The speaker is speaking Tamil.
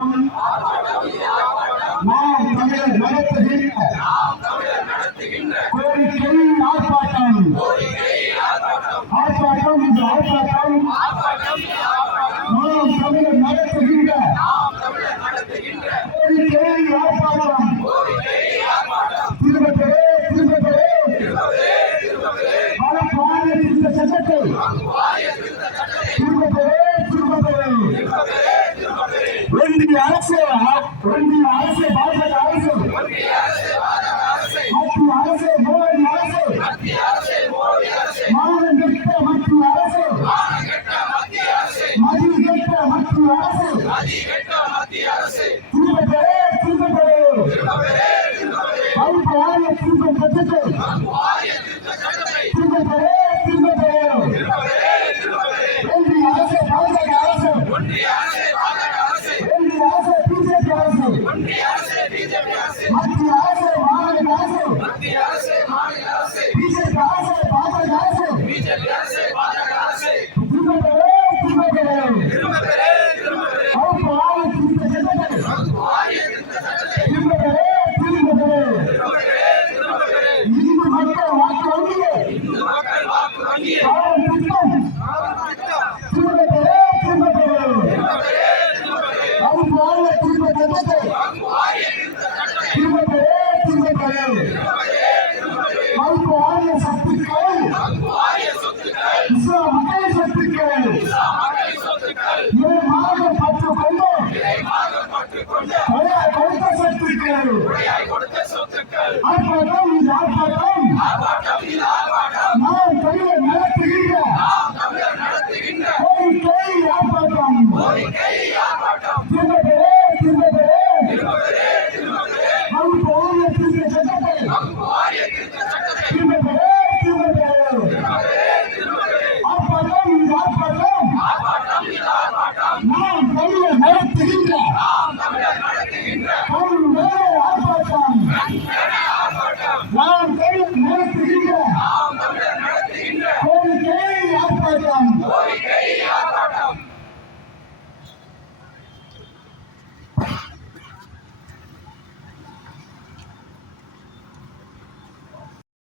நாம் தமிழர் நடத்துகின்ற கோரிக்கை ஆர்ப்பாட்டம் ஆர்ப்பாட்டம் இந்த ஆர்ப்பாட்டம் நாம் தமிழர் நடத்துகின்ற கோரிக்கை ஆர்ப்பாட்டம் திரும்பப்பெறே வழக்கு திருத்த சட்டத்தை திரும்பப்பெறே ஒன்றிய அரசு பாஜக அரசு மத்திய அரசு மோடி அரசு மானம் கெட்ட மத்திய அரசு மதி கெட்ட மத்திய அரசு திரும்பப்பெறே வகுப்பு வாரிய திருத்த சட்டத்தை திரும்பப்பெறே ஒன்றிய அரசு பாஜக அரசு மத்திய அரசு மாநில அரசு பிஜேபி அரசு பாஜக அரசு திரும்பப்பெறே வகுப்பு வாரிய திருத்த சட்டத்தை திரும்பப்பெறே இந்து மக்கள் வாக்கு வங்கியே திரும்பப்பெறே வகுப்பு வாரிய திருத்த சட்டத்தை திரும்பப்பெறே வகுப்பு வாரிய சொத்துக்கள் இஸ்லாம் மக்கள் சொத்துக்கள் இதை மாதம் பற்றுக்கொண்டு கொடுத்த சொத்துக்கள் ஆர்ப்பாட்டம்